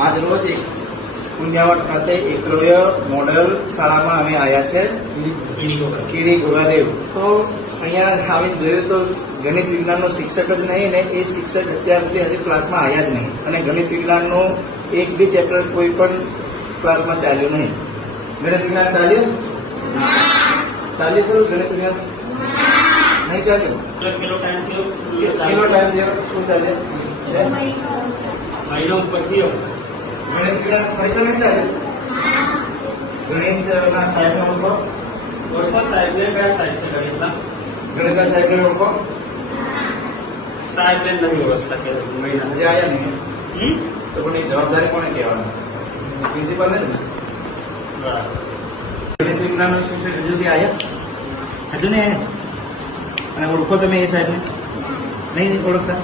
આજ રોજ પુણ્યાવટ ખાતે એકલવ્ય મોડલ શાળામાં અમે આવ્યા છે કીડી ગોગાદેવ. તો અહીંયા આવીને જોયું તો ગણિત વિજ્ઞાનનો શિક્ષક જ નહીં ને એ શિક્ષક અત્યાર સુધી હજી ક્લાસમાં આવ્યા જ નહીં, અને ગણિત વિજ્ઞાનનું એક બી ચેપ્ટર કોઈ પણ ક્લાસમાં ચાલ્યું નહીં. ગણિત વિજ્ઞાન ચાલ્યું ખરું? ગણિત વિજ્ઞાન નહીં ચાલ્યું. કેટલો ટાઈમ થયો? શું ચાલે? મહિનો ઉપર થયો. ગણિત વિજ્ઞાન પૈસા નહીં ચાલે. ગણિતના સાહેબનો ઓળખો. સાહેબને કયા સાહેબ છે ગણિતના? ગણિતના સાહેબને ઓળખો. સાહેબને નહીં ઓળખતા કે મહિના હજી આવ્યા નહીં તો પણ એ જવાબદારી કોને કહેવાનું? પ્રિન્સિપલ ને. ગણિત વિજ્ઞાનનો શિક્ષક હજુ સુધી આવ્યા? હજુ નહીં આવ્યા? અને ઓળખો તમે એ સાહેબને? નહીં ઓળખતા?